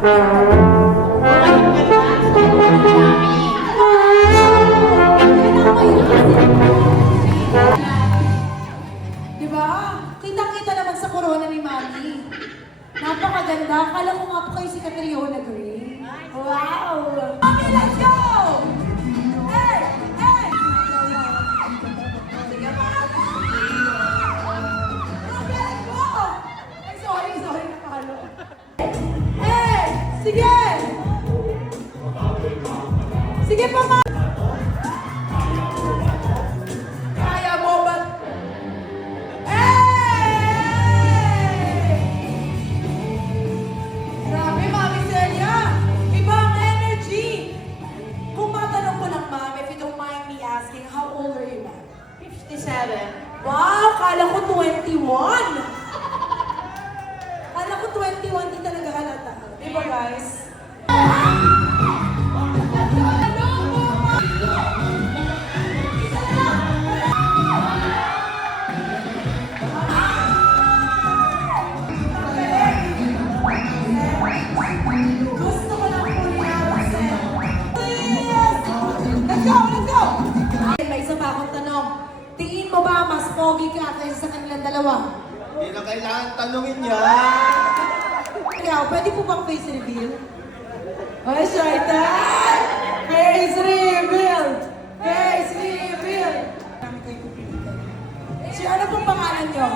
Diba? Kitang-kita naman sa corona ni Mami. Napakaganda. Akala ko nga po kayo si Catriona Gray. Wow! Mami, let's go! Hey! Hey! Sige, Mami! Mami, let's go! Ay, sorry, napalo. Hey! Sige! Sige pa, Mami! Kaya mo ba? Grabe, Mami Celia! Iba ang energy! Kung matanong ko lang, Ma'am, if you don't mind me asking, how old are you, Ma'am? 57. Wow! Kala ko 21! Kala ko 21, di talaga halata. Diba, guys? Gusto ko lang po niya, Rosel. Let's go! Let's go! May isa pa akong tanong. Tingin mo ba mas pogi ka kaysa sa kanilang dalawa? Hindi na kailangan tanungin niya. Ikaw, pwede po bang face reveal? Ay, Shaitan! Face reveal! Face reveal! Si ano pong pangalan niyo?